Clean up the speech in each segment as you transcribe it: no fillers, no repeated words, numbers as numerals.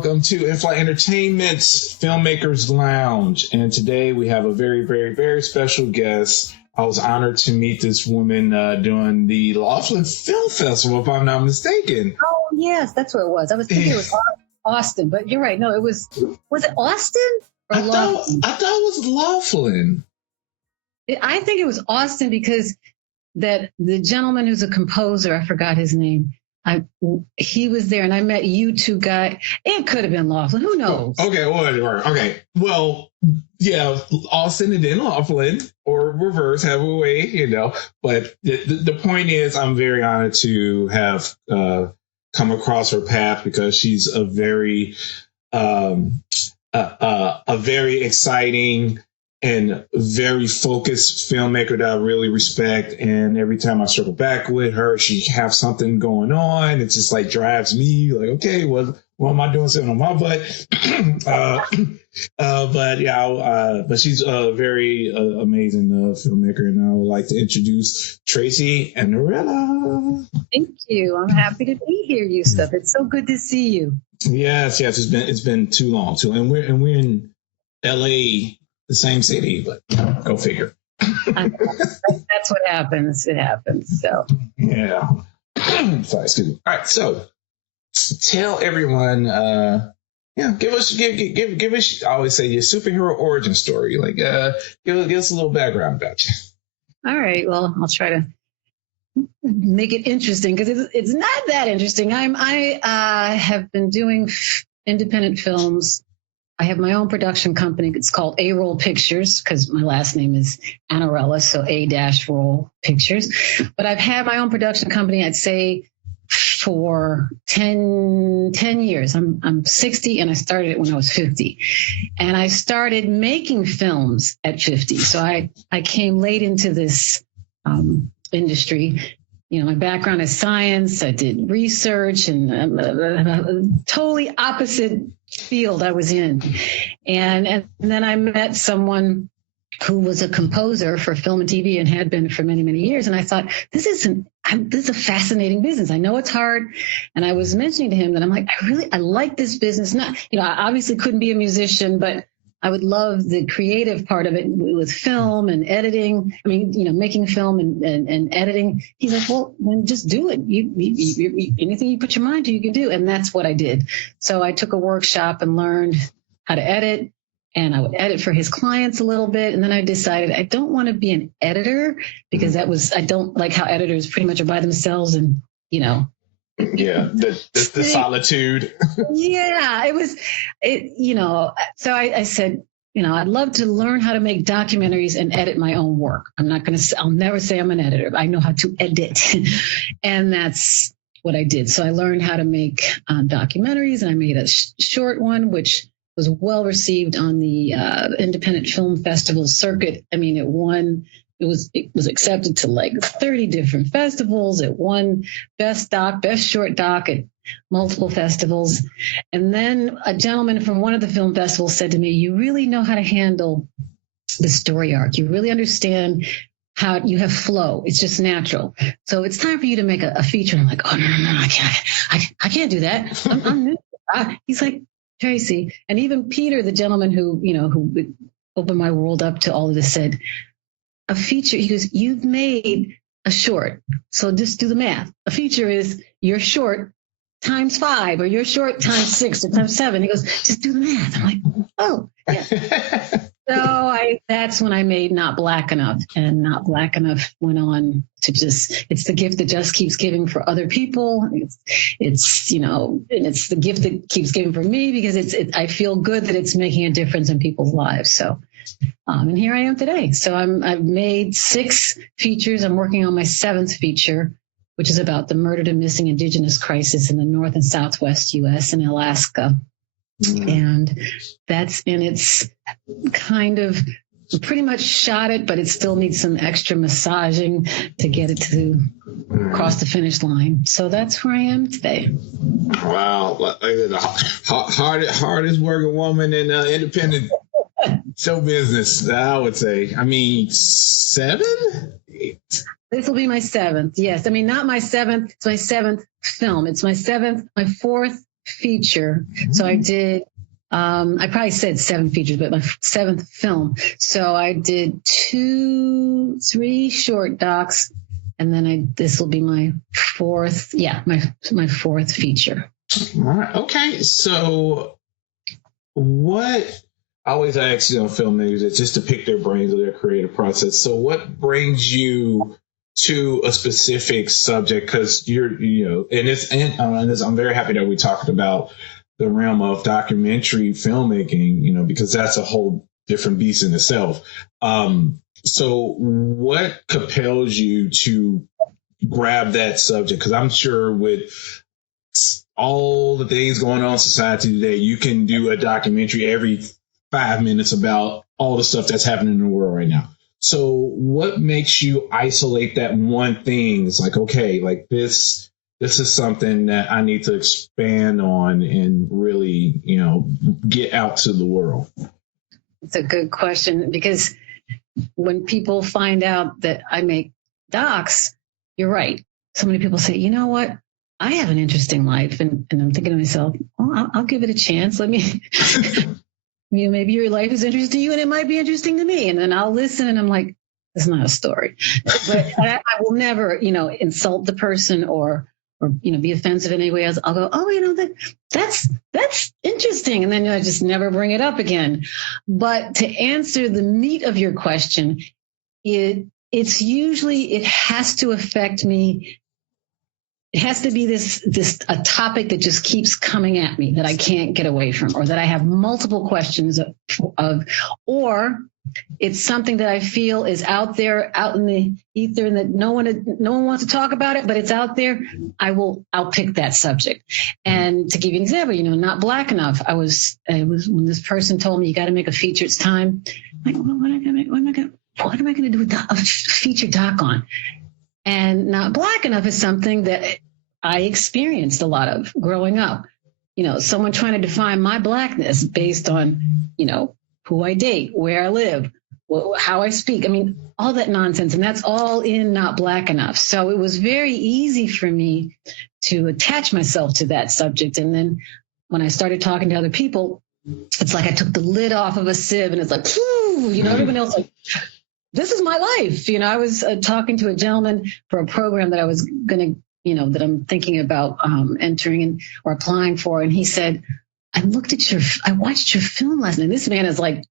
welcome to In-Flight Entertainment's Filmmakers Lounge. And today we have a very, very, very special guest. I was honored to meet this woman during the Laughlin Film Festival, if I'm not mistaken. Oh, yes, that's where it was. I was thinking it was Austin, but you're right. No, it was it Austin or Laughlin? I thought it was Laughlin. I think it was Austin because that the gentleman who's a composer, I forgot his name. He was there, and I met you two guys. It could have been Laughlin. Who knows? Okay, whatever. Okay, well, yeah, Austin and then Laughlin, or reverse, have a way, you know. But the point is, I'm very honored to have come across her path because she's a very exciting and very focused filmmaker that I really respect. And every time I circle back with her, she has something going on. It just like drives me like, okay, what am I doing sitting on my butt? But she's a very amazing filmmaker. And I would like to introduce Tracey Anarella. Thank you. I'm happy to be here, Yusuf. It's so good to see you. Yes. It's been too long too. And we're in LA, the same city, but go figure. That's what happens. It happens. So yeah. Sorry, excuse me. All right, so tell everyone, give us. I always say your superhero origin story. Like, give us a little background about you. All right. Well, I'll try to make it interesting because it's not that interesting. I have been doing independent films. I have my own production company. It's called A-Roll Pictures because my last name is Anarella, so A-Roll Pictures. But I've had my own production company, I'd say, for 10 years. I'm 60 and I started it when I was 50. And I started making films at 50. So I came late into this industry. You know, my background is science. I did research and a totally opposite field I was in. And then I met someone who was a composer for film and TV and had been for many, many years. And I thought, this is a fascinating business. I know it's hard. And I was mentioning to him that I'm like, I like this business. Not, I obviously couldn't be a musician, but I would love the creative part of it with film and editing. I mean, making film and editing. He's like, well, then just do it. You anything you put your mind to, you can do. And that's what I did. So I took a workshop and learned how to edit, and I would edit for his clients a little bit. And then I decided I don't want to be an editor because I don't like how editors pretty much are by themselves and, Yeah, the solitude. Yeah, so I said, I'd love to learn how to make documentaries and edit my own work. I'll never say I'm an editor. I know how to edit. And that's what I did. So I learned how to make documentaries, and I made a short one, which was well received on the Independent Film Festival circuit. I mean, it won. It was accepted to like 30 different festivals. It won best short doc at multiple festivals. And then a gentleman from one of the film festivals said to me, you really know how to handle the story arc. You really understand how you have flow. It's just natural. So it's time for you to make a feature. And I'm like, oh, no, I can't do that. I'm new. He's like, Tracey. And even Peter, the gentleman who opened my world up to all of this, said, a feature, he goes, you've made a short, so just do the math. A feature is your short times 5 or your short times 6 or times 7. He goes, just do the math. I'm like, oh, yeah. So that's when I made Not Black Enough, and Not Black Enough went on to it's the gift that just keeps giving for other people. It's and it's the gift that keeps giving for me because I feel good that it's making a difference in people's lives. So. And here I am today. So I've made 6 features. I'm working on my 7th feature, which is about the murdered and missing Indigenous crisis in the North and Southwest U.S. and Alaska. And that's in its kind of pretty much shot it, but it still needs some extra massaging to get it to cross the finish line. So that's where I am today. Wow. The hardest working woman in independent show business, I would say. I mean, 7? This will be my 7th. Yes. I mean, not my 7th. It's my 7th film. It's my 4th feature. So I did, I probably said 7 features, but my 7th film. So I did 3 short docs, and then this will be my 4th. Yeah, my 4th feature. All right. Okay. So what I always ask, filmmakers just to pick their brains of their creative process. So what brings you to a specific subject? Because I'm very happy that we talked about the realm of documentary filmmaking, because that's a whole different beast in itself. So what compels you to grab that subject? Because I'm sure with all the things going on in society today, you can do a documentary every 5 minutes about all the stuff that's happening in the world right now. So what makes you isolate that one thing? It's like, okay, like this is something that I need to expand on and really, get out to the world. It's a good question, because when people find out that I make docs, you're right. So many people say, you know what? I have an interesting life. And I'm thinking to myself, I'll give it a chance. Let me, maybe your life is interesting to you and it might be interesting to me. And then I'll listen and I'm like, it's not a story. But I will never, insult the person or be offensive in any way else. I'll go, that's interesting. And then I just never bring it up again. But to answer the meat of your question, it's usually, it has to affect me. It has to be a topic that just keeps coming at me that I can't get away from, or that I have multiple questions of, or it's something that I feel is out there, out in the ether, and that no one wants to talk about it, but it's out there. I'll pick that subject. And to give you an example, Not Black Enough. It was when this person told me, you got to make a feature. It's time. I'm like, well, what am I going to do a feature doc on? And Not Black Enough is something that I experienced a lot of growing up. Someone trying to define my Blackness based on, who I date, where I live, how I speak. I mean, all that nonsense. And that's all in Not Black Enough. So it was very easy for me to attach myself to that subject. And then when I started talking to other people, it's like I took the lid off of a sieve, and it's like, whew, everyone else like, this is my life. I was talking to a gentleman for a program that I was going to, that I'm thinking about entering or applying for. And he said, I watched your film last night. This man is like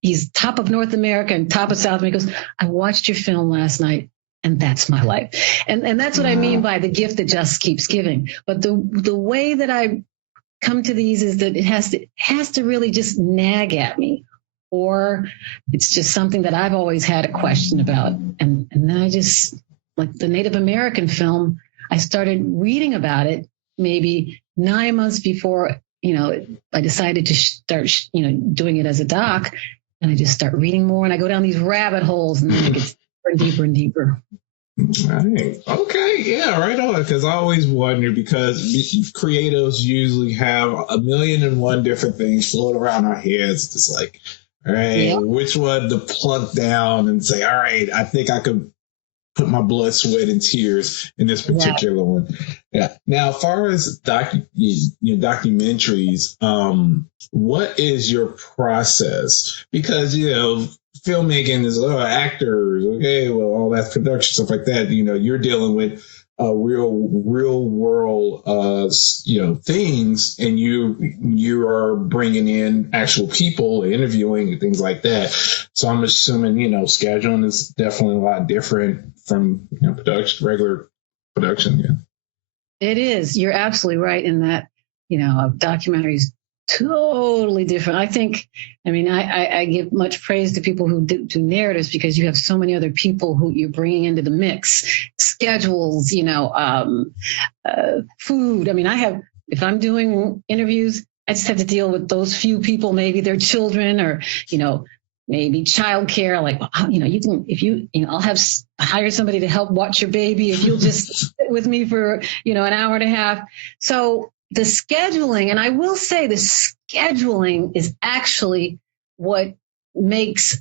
he's top of North America and top of South America. He goes, I watched your film last night, and that's my life. And that's what I mean by the gift that just keeps giving. But the way that I come to these is that it has to really just nag at me. Or it's just something that I've always had a question about. And then I just, like the Native American film, I started reading about it maybe 9 months before, I decided to start, doing it as a doc. And I just start reading more, and I go down these rabbit holes, and then it gets deeper and deeper. Right. Okay. Yeah, right on. Because I always wonder, because creatives usually have 1,000,001 different things floating around our heads. It's like, all right, yep. Which one to plug down and say, all right, I think I could put my blood, sweat, and tears in this particular one. Yeah. Now, as far as documentaries, what is your process? Because, filmmaking is actors, okay, well, all that production, stuff like that. You're dealing with real world, things, and you are bringing in actual people, interviewing and things like that. So I'm assuming, scheduling is definitely a lot different from regular production. Yeah, it is. You're absolutely right in that. Documentaries totally different. I think. I give much praise to people who do narratives, because you have so many other people who you're bringing into the mix. Schedules, food. If I'm doing interviews, I just have to deal with those few people, maybe their children, or, maybe childcare. Like, I'll hire somebody to help watch your baby if you'll just sit with me for, an hour and a half. So the scheduling, and I will say the scheduling is actually what makes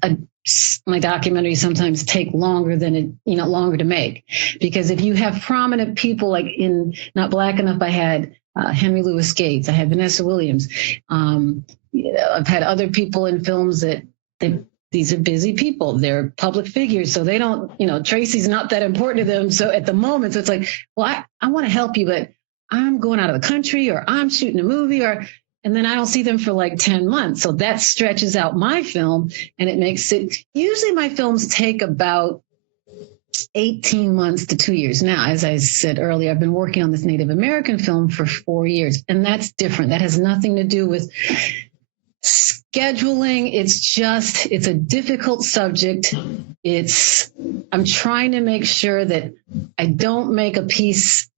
my documentary sometimes take longer than longer to make. Because if you have prominent people, like in Not Black Enough, I had Henry Louis Gates. I had Vanessa Williams. I've had other people in films that these are busy people. They're public figures, so they don't, Tracey's not that important to them. So at the moment, so it's like, well, I want to help you, but I'm going out of the country, or I'm shooting a movie, and then I don't see them for like 10 months. So that stretches out my film, and it makes it, usually my films take about 18 months to 2 years. Now, as I said earlier, I've been working on this Native American film for 4 years, and that's different. That has nothing to do with scheduling. It's a difficult subject. I'm trying to make sure that I don't make a piece.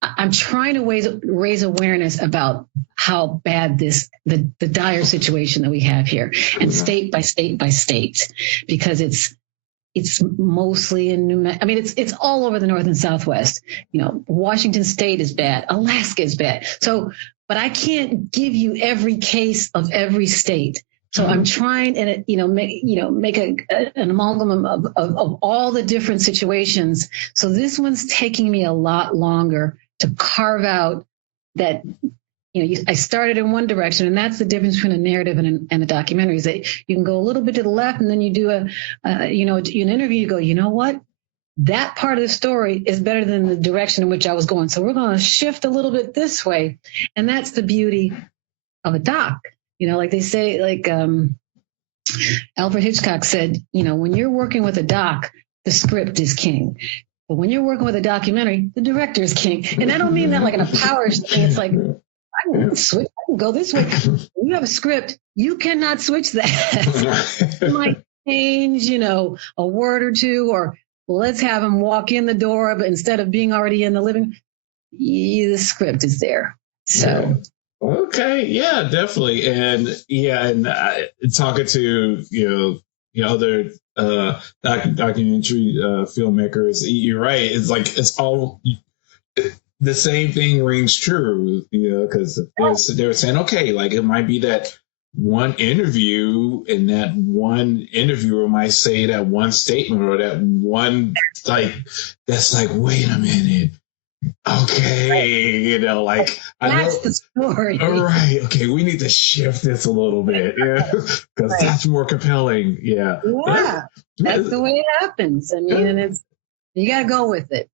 I'm trying to raise awareness about how bad the dire situation that we have here, and state by state by state, because it's mostly in New Mexico. I mean, it's all over the North and Southwest. Washington State is bad. Alaska is bad. So, but I can't give you every case of every state. So I'm trying to, make an amalgam of all the different situations. So this one's taking me a lot longer to carve out that. I started in one direction, and that's the difference between a narrative and a documentary. Is that you can go a little bit to the left, and then you do an interview. You go, you know what? That part of the story is better than the direction in which I was going. So we're going to shift a little bit this way, and that's the beauty of a doc. Like they say, like Alfred Hitchcock said, when you're working with a doc, the script is king. But when you're working with a documentary, the director is king. And I don't mean that like in a power thing. It's like, I can switch. I can go this way. When you have a script, you cannot switch that. You might change, a word or two, or let's have him walk in the door, but instead of being already in the living, the script is there. So. Okay. Yeah, definitely. And talking to, other documentary filmmakers, you're right. It's like, it's all the same thing rings true, because they were saying, okay, like it might be that one interview, and that one interviewer might say that one statement, or that one, that's like, wait a minute. Okay, that's the story. All right. Okay, we need to shift this a little bit, because that's more compelling. Yeah. That's the way it happens. I mean, and it's, you got to go with it,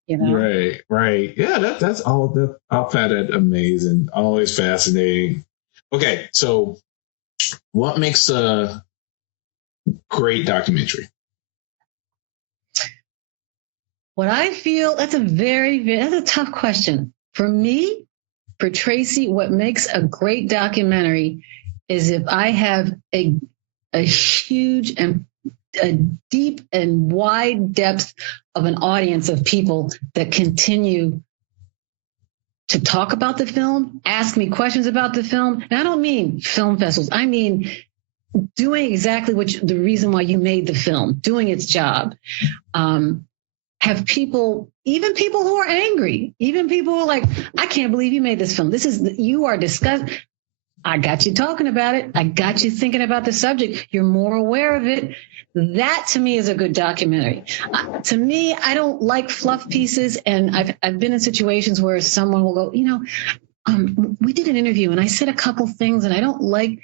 Right. Yeah, that's all. I found that amazing. Always fascinating. Okay, so what makes a great documentary? What I feel, that's a tough question. For me, for Tracey, what makes a great documentary is if I have a huge and a deep and wide depth of an audience of people that continue to talk about the film, ask me questions about the film. And I don't mean film festivals. I mean doing exactly the reason why you made the film, doing its job. Have people, even people who are angry, even people who are like, I can't believe you made this film. You are disgusting. I got you talking about it. I got you thinking about the subject. You're more aware of it. That to me is a good documentary. To me, I don't like fluff pieces, and I've been in situations where someone will go, we did an interview and I said a couple things and I don't like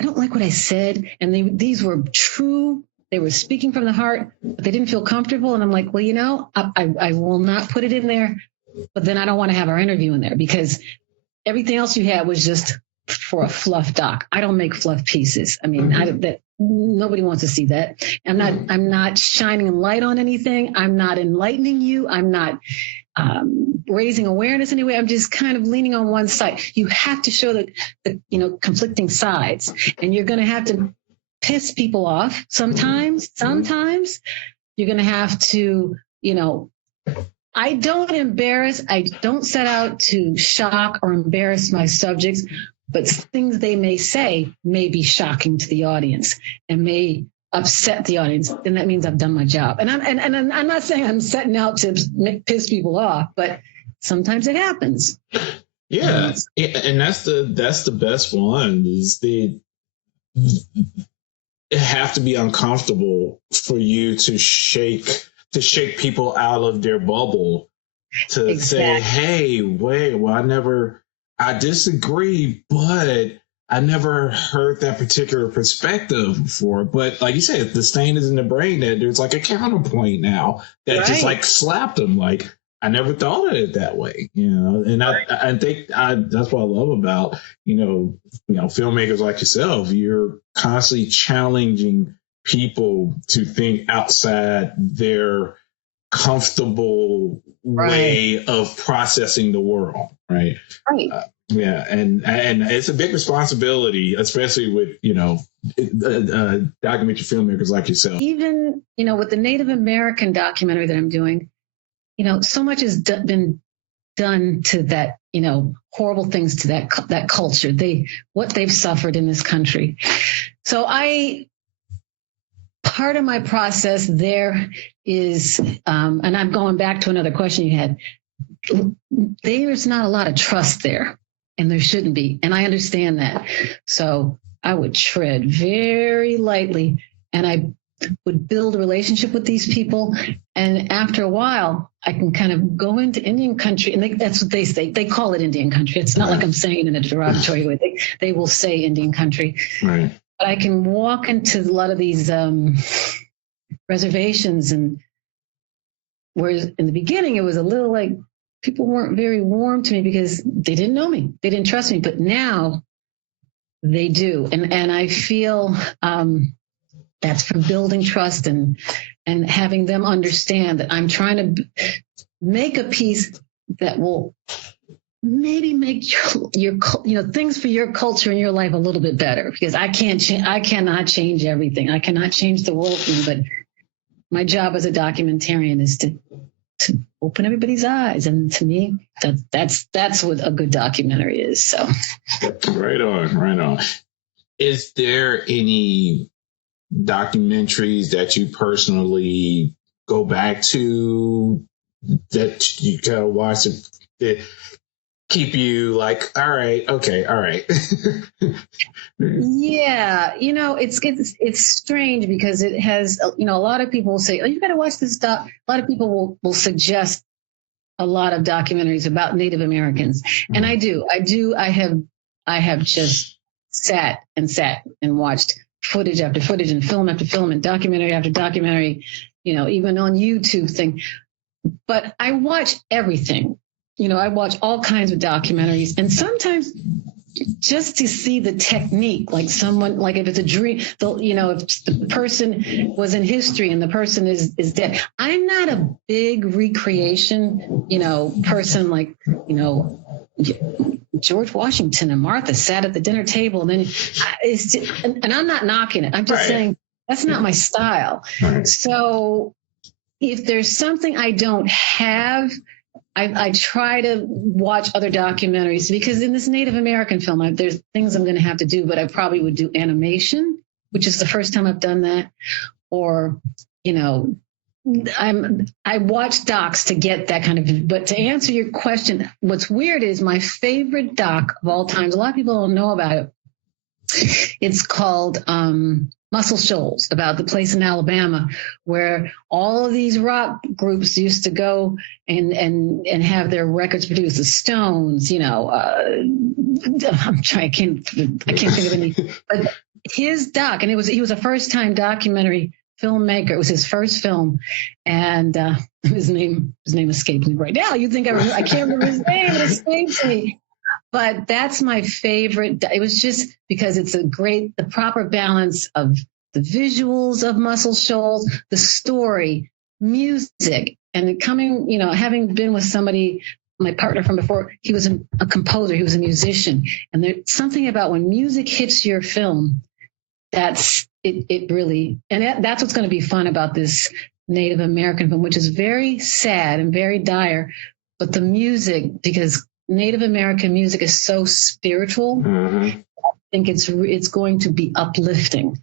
what I said, and these were true. They were speaking from the heart, but they didn't feel comfortable. And I'm like, well, I will not put it in there, but then I don't want to have our interview in there because everything else you had was just for a fluff doc. I don't make fluff pieces. I mean, nobody wants to see that. I'm not shining a light on anything. I'm not enlightening you. I'm not raising awareness anyway. I'm just kind of leaning on one side. You have to show the conflicting sides, and you're going to have to piss people off sometimes. Sometimes you're going to have to, I don't set out to shock or embarrass my subjects, but things they may say may be shocking to the audience and may upset the audience. And that means I've done my job. And I'm not saying I'm setting out to piss people off, but sometimes it happens. Yeah. And that's the best one is it have to be uncomfortable for you to shake people out of their bubble to say, hey, wait, well, I disagree, but I never heard that particular perspective before. But like you said, the stain is in the brain that there's like a counterpoint now that just like slapped them. Like I never thought of it that way, you know. And I think that's what I love about filmmakers like yourself. You're constantly challenging people to think outside their comfortable way of processing the world, right? Right. Yeah, and it's a big responsibility, especially with documentary filmmakers like yourself. Even with the Native American documentary that I'm doing, so much has been done to that, horrible things to that culture. What they've suffered in this country. So part of my process there is, and I'm going back to another question you had. There's not a lot of trust there, and there shouldn't be. And I understand that. So I would tread very lightly, and I would build a relationship with these people. And after a while, I can kind of go into Indian country, and that's what they say. They call it Indian country. It's not like I'm saying it in a derogatory way. They will say Indian country. Right. But I can walk into a lot of these reservations, and whereas in the beginning it was a little like people weren't very warm to me because they didn't know me, they didn't trust me. But now they do, and I feel that's from building trust and having them understand that I'm trying to make a piece that will maybe make your things for your culture and your life a little bit better, because I cannot change everything. I cannot change the world, but my job as a documentarian is to open everybody's eyes, and to me, that's what a good documentary is. So, right on. Is there any documentaries that you personally go back to that you kind of watch that keep you like, all right? Yeah, it's strange because it has, a lot of people will say, oh, you got to watch this doc. A lot of people will suggest a lot of documentaries about Native Americans, and I do. I have just sat and watched footage after footage and film after film and documentary after documentary, even on YouTube thing. But I watch everything. I watch all kinds of documentaries, and sometimes just to see the technique, like someone, like if it's a dream, if the person was in history and the person is dead. I'm not a big recreation, person like, George Washington and Martha sat at the dinner table, and then and I'm not knocking it. I'm just saying that's not my style. Right. So if there's something I don't have, I try to watch other documentaries, because in this Native American film, there's things I'm going to have to do, but I probably would do animation, which is the first time I've done that. Or, I watch docs to get that kind of, but to answer your question, what's weird is my favorite doc of all times, a lot of people don't know about it. It's called Muscle Shoals, about the place in Alabama where all of these rock groups used to go and have their records produced. The Stones, I can't think of any. But his doc, and he was a first time documentary filmmaker. It was his first film, and his name escapes me right now. You think I can't remember his name? It escapes me. But that's my favorite. It was just because it's the proper balance of the visuals of Muscle Shoals, the story, music, and having been with somebody, my partner from before, he was a composer, he was a musician. And there's something about when music hits your film, that's it really, and that's what's going to be fun about this Native American film, which is very sad and very dire. But the music, because Native American music is so spiritual. Mm-hmm. I think it's going to be uplifting,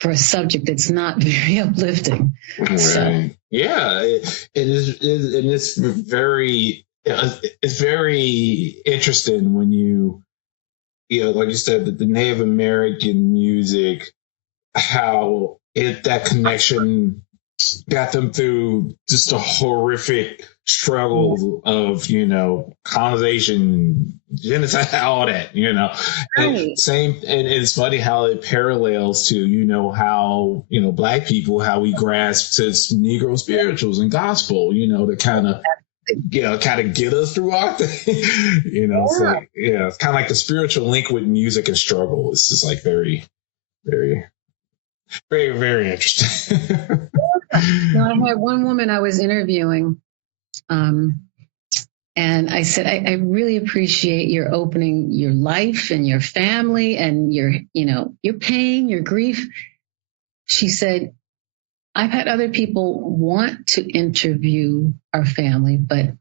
for a subject that's not very uplifting. Right. So. Yeah, it is, and it's very interesting when like you said, the Native American music, how that connection got them through just a horrific struggle of, colonization, genocide, all that, Right. And it's funny how it parallels to, how, Black people, how we grasp to Negro spirituals and gospel, to kind of get us through our thing. It's like, it's kind of like the spiritual link with music and struggle. It's just like very, very, very, very interesting. No, I had one woman I was interviewing, and I said, I really appreciate your opening your life and your family and your pain, your grief. She said, I've had other people want to interview our family, but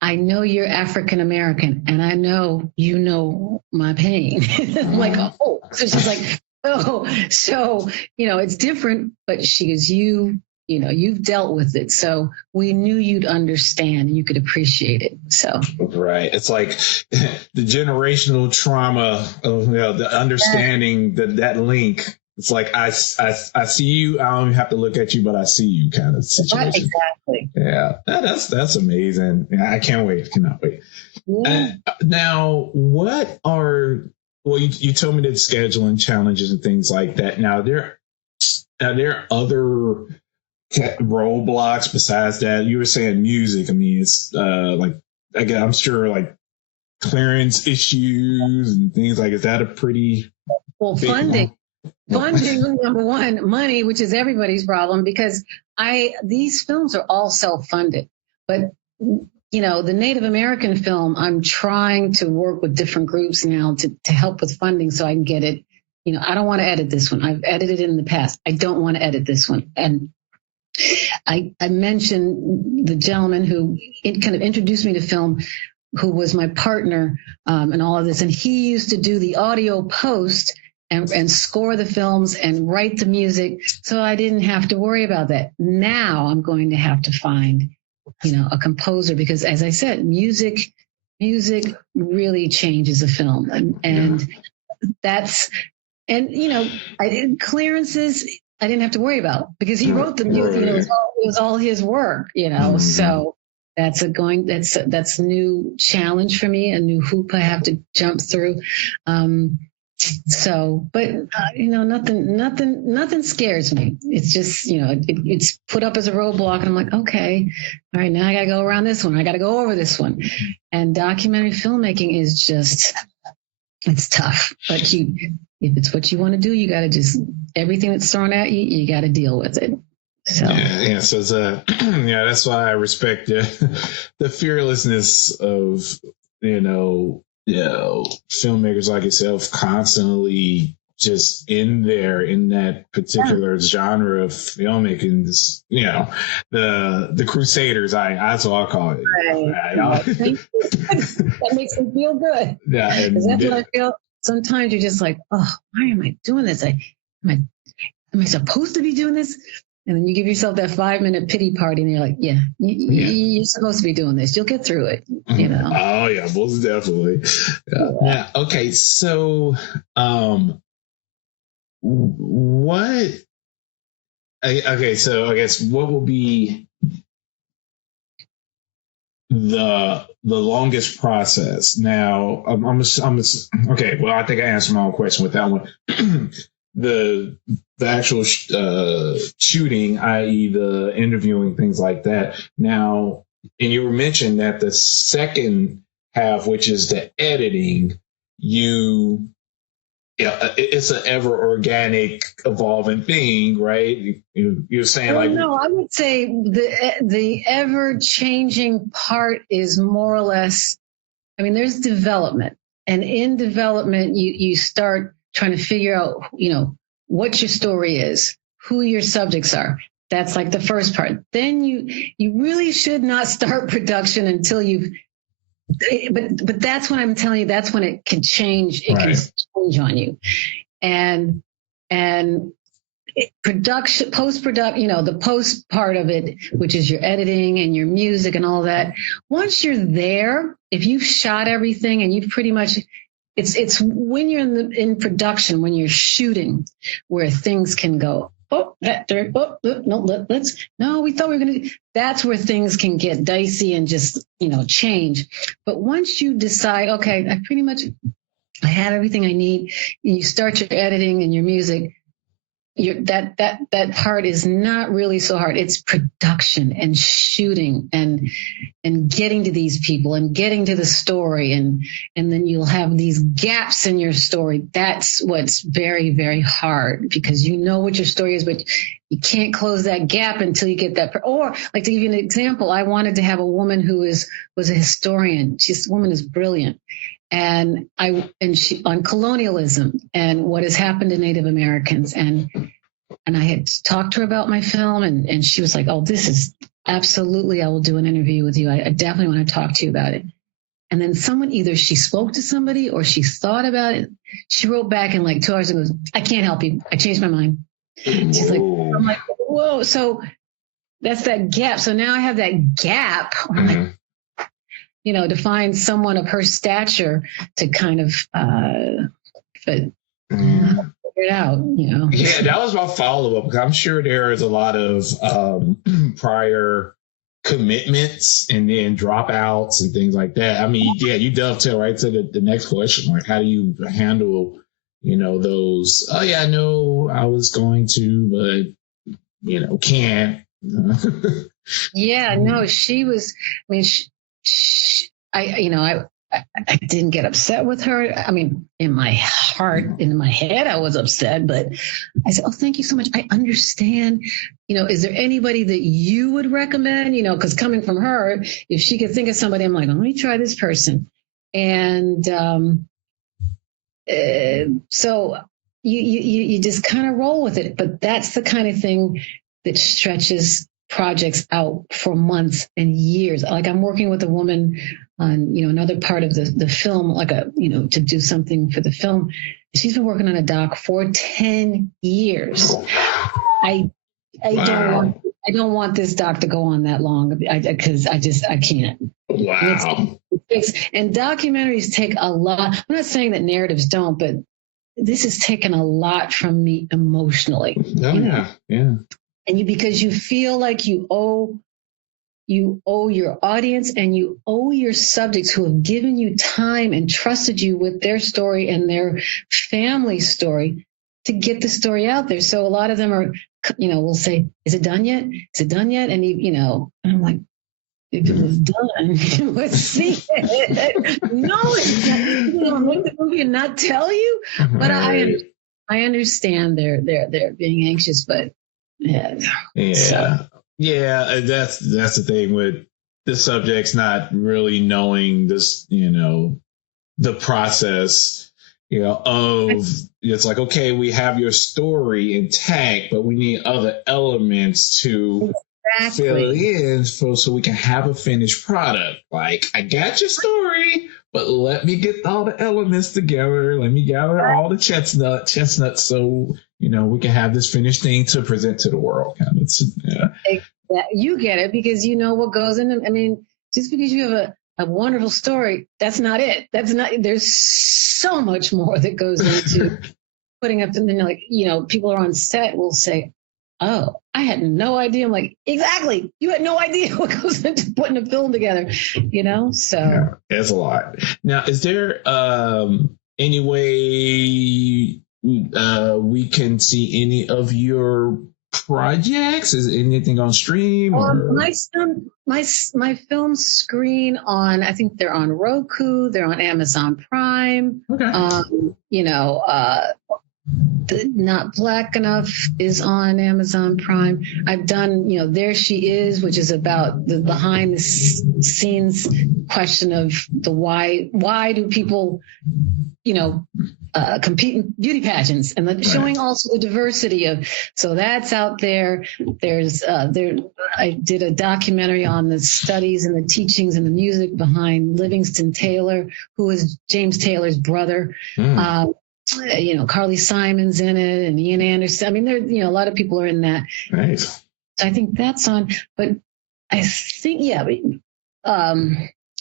I know you're African American and I know you know my pain. I'm like, oh, so she's like, oh, so, it's different, but she goes, you've dealt with it. So we knew you'd understand and you could appreciate it. So, right. It's like the generational trauma of, the understanding that link. It's like, I see you. I don't even have to look at you, but I see you kind of situation. Exactly. Yeah. That's amazing. Yeah, I can't wait. Cannot wait. Yeah. Now, you told me the scheduling challenges and things like that. Now, there are other roadblocks besides that. You were saying music. I mean, it's again, I'm sure like clearance issues and things like. Is that a pretty funding? Funding, number one, money, which is everybody's problem because these films are all self-funded, but the Native American film, I'm trying to work with different groups now to help with funding so I can get it. I don't want to edit this one. I've edited it in the past. I don't want to edit this one. And I mentioned the gentleman who kind of introduced me to film, who was my partner in all of this. And he used to do the audio post and score the films and write the music. So I didn't have to worry about that. Now I'm going to have to find a composer, because as I said, music really changes a film. And clearances I didn't have to worry about because he wrote the music. It was all his work, so that's a new challenge for me, a new hoop I have to jump through. Nothing scares me. It's just, it's put up as a roadblock and I'm like, okay, all right, now I gotta go around this one. I gotta go over this one. And documentary filmmaking is just, it's tough, but if it's what you want to do, you gotta just, everything that's thrown at you, you gotta deal with it. So so it's that's why I respect the fearlessness of, filmmakers like yourself constantly just in that particular genre of filmmaking. The crusaders. That's what I call it. Right. That makes me feel good. Yeah, because that's what I feel. Sometimes you're just like, oh, why am I doing this? Am I supposed to be doing this? And then you give yourself that 5-minute pity party and you're like, you're supposed to be doing this. You'll get through it, Oh yeah, most definitely. Yeah. Okay. So, so I guess what will be the longest process? Now, okay. Well, I think I answered my own question with that one. The actual shooting, i.e. the interviewing, things like that. Now, and you mentioned that the second half, which is the editing, it's an ever organic, evolving thing, right? You're saying no, I would say the ever changing part is more or less, there's development, and in development, you start trying to figure out, what your story is, who your subjects are. That's like the first part. Then you really should not start production until but that's when I'm telling you, that's when it can change. It can change on you. And production, post-production, the post part of it, which is your editing and your music and all that. Once you're there, if you've shot everything and you've pretty much, it's when you're in production, when you're shooting, where things can go oh, that dirt. Oh, no, no, we thought we were going to. That's where things can get dicey and just, change. But once you decide, okay, I had everything I need, and you start your editing and your music, that part is not really so hard. It's production and shooting and getting to these people and getting to the story, and then you'll have these gaps in your story. That's what's very, very hard, because you know what your story is, but you can't close that gap until you get that. Or, like, to give you an example, I wanted to have a woman who was a historian. This woman is brilliant. And she on colonialism and what has happened to Native Americans. And I had talked to her about my film, and she was like, oh, this is absolutely, I will do an interview with you. I definitely want to talk to you about it. And then either she spoke to somebody or she thought about it. She wrote back in like 2 hours and goes, I can't help you. I changed my mind. She's like, I'm like, whoa. So that's that gap. So now I have that gap. I'm like, to find someone of her stature to kind of figure it out, Yeah, that was my follow-up, because I'm sure there is a lot of prior commitments and then dropouts and things like that. I mean, yeah, you dovetail right to the next question. Like, how do you handle, those, oh yeah, I know I was going to, but, can't. Yeah, no, she was, I mean, I didn't get upset with her. I mean, in my heart, in my head, I was upset, but I said, oh, thank you so much. I understand. Is there anybody that you would recommend? Because coming from her, if she could think of somebody, I'm like, let me try this person. And so you just kind of roll with it. But that's the kind of thing that stretches projects out for months and years. Like, I'm working with a woman on, another part of the film, like to do something for the film. She's been working on a doc for 10 years. I don't want this doc to go on that long, because I can't. Wow. And documentaries take a lot. I'm not saying that narratives don't, but this has taken a lot from me emotionally. Oh, yeah. And because you feel like you owe your audience and you owe your subjects who have given you time and trusted you with their story and their family story to get the story out there. So a lot of them are, will say, is it done yet? Is it done yet? And, and I'm like, if it was done, let's see it. No, make the movie and not tell you. But I understand they're being anxious, but yeah. So. Yeah, that's the thing with the subjects not really knowing this, the process, of, it's like, okay, we have your story intact, but we need other elements to fill it in so we can have a finished product. Like, I got your story, but let me get all the elements together. Let me gather all the chestnuts so, we can have this finished thing to present to the world. Kind of, yeah. You get it, because you know what goes in. I mean, just because you have a wonderful story, that's not it. There's so much more that goes into putting up. And then, like, people are on set will say, oh, I had no idea. I'm like, exactly. You had no idea what goes into putting a film together, so. Yeah, it's a lot. Now, is there any way we can see any of your projects? Is anything on stream? Or? My films screen on, I think they're on Roku, they're on Amazon Prime. Okay. Not Black Enough is on Amazon Prime. I've done, There She Is, which is about the behind the scenes question of the why do people, compete in beauty pageants, and showing also the diversity of, so that's out there. There's I did a documentary on the studies and the teachings and the music behind Livingston Taylor, who is James Taylor's brother. Carly Simon's in it, and Ian Anderson. I mean, there, a lot of people are in that. Right. So I think that's on, but I think,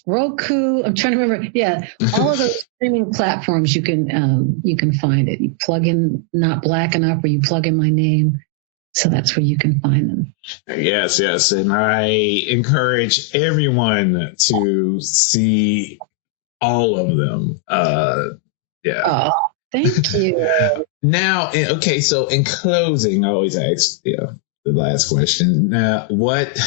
Roku. I'm trying to remember. Yeah, all of those streaming platforms you can find it. You plug in Not Black Enough, or you plug in my name, So that's where you can find them. Yes, yes. And I encourage everyone to see all of them. Yeah. Oh, thank you. Now, okay, so in closing, I always ask the last question. Now, what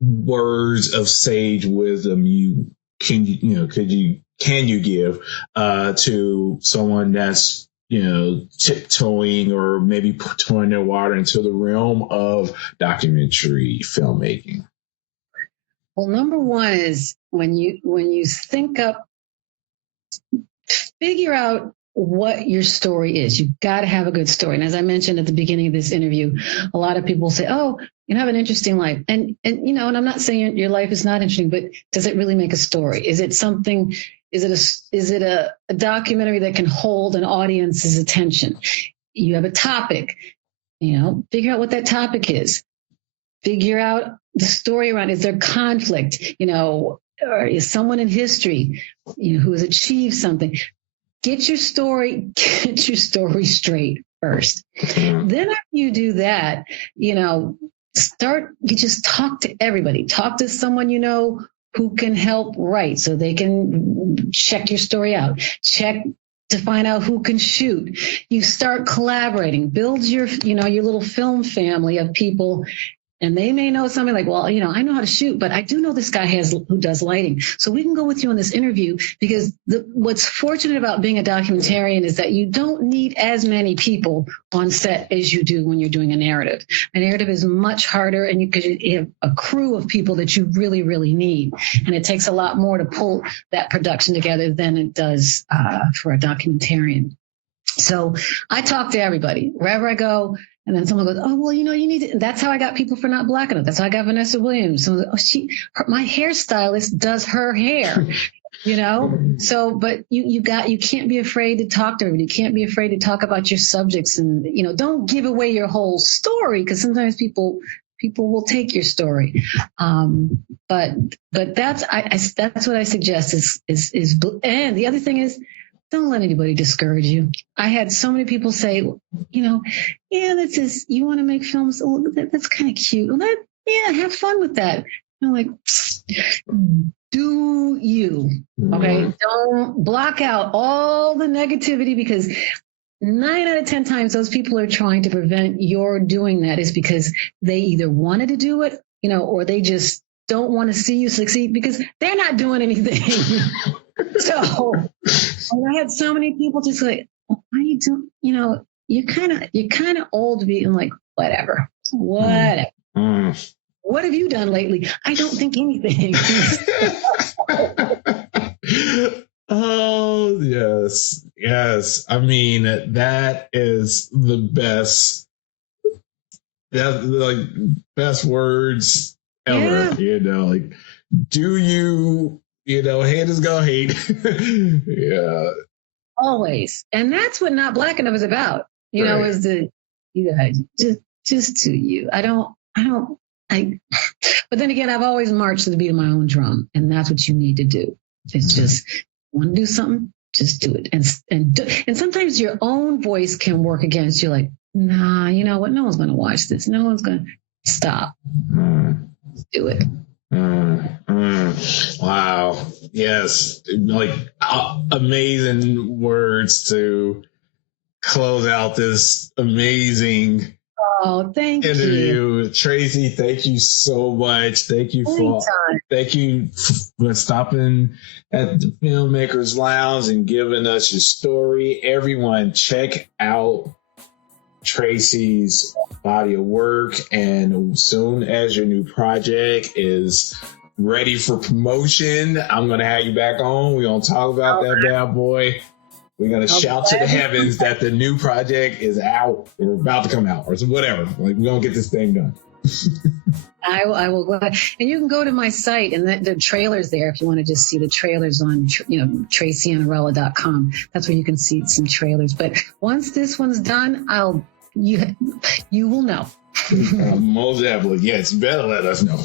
words of sage wisdom can you give to someone that's tiptoeing or maybe pouring their water into the realm of documentary filmmaking? Well, number one is when you think up, figure out what your story is. You've got to have a good story. And as I mentioned at the beginning of this interview, a lot of people say, oh, you have an interesting life. And and I'm not saying your life is not interesting, but does it really make a story? Is it something, is it a documentary that can hold an audience's attention? You have a topic, figure out what that topic is. Figure out the story around, is there conflict? Or is someone in history, who has achieved something? Get your story straight first. Then after you do that, you just talk to everybody. Talk to someone who can help write so they can check your story out. Check to find out who can shoot. You start collaborating, build your little film family of people. And they may know something like, well, I know how to shoot, but I do know this guy who does lighting. So we can go with you on this interview, because what's fortunate about being a documentarian is that you don't need as many people on set as you do when you're doing a narrative. A narrative is much harder, and you have a crew of people that you really, really need. And it takes a lot more to pull that production together than it does for a documentarian. So I talk to everybody wherever I go. And then someone goes, oh, well, you need to. That's how I got people for Not Black Enough. That's how I got Vanessa Williams. Someone goes, my hairstylist does her hair, So, but you can't be afraid to talk to everybody. You can't be afraid to talk about your subjects, and, don't give away your whole story, because sometimes people will take your story. But that's what I suggest is, and the other thing is, don't let anybody discourage you. I had so many people say, that's just, you want to make films? Oh, that's kind of cute. Well, have fun with that. I'm like, do you? Okay. Don't block out all the negativity, because 9 out of 10 times those people are trying to prevent your doing that is because they either wanted to do it, or they just don't want to see you succeed because they're not doing anything. So, and I had so many people just like, why are you doing, you're kind of old to be, like, whatever. What have you done lately? I don't think anything. Oh, yes. Yes. I mean, that is the best, best words ever, like, do you, haters gonna hate. Yeah. Always. And that's what Not Black Enough is about, right. Is the, just to you. But then again, I've always marched to the beat of my own drum, and that's what you need to do. It's just, want to do something, just do it. And sometimes your own voice can work against you, like, nah, you know what? No one's going to watch this. No one's going to stop. Do it. Wow. Yes. Like amazing words to close out this amazing interview. You. Tracey, thank you so much. Thank you for stopping at the Filmmakers Lounge and giving us your story. Everyone, check out Tracey's body of work, and as soon as your new project is ready for promotion, I'm going to have you back on. We're going to talk about that bad boy. We're going to shout to the heavens that the new project is out or about to come out or whatever. Like, we're going to get this thing done. I will go ahead. And you can go to my site, and the trailer's there if you want to just see the trailers on, TraceyAnarella.com. That's where you can see some trailers. But once this one's done, you will know. Most definitely. Yes, you better let us know.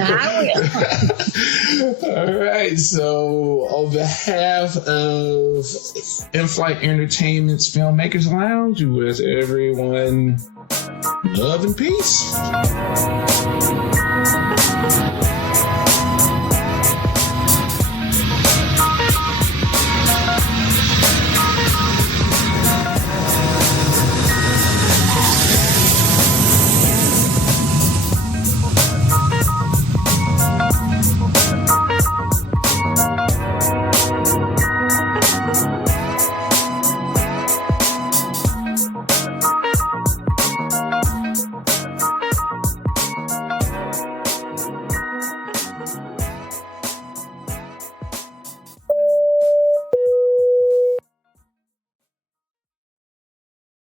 I will. All right. So, on behalf of In-Flight Entertainment's Filmmakers Lounge, we wish everyone love and peace.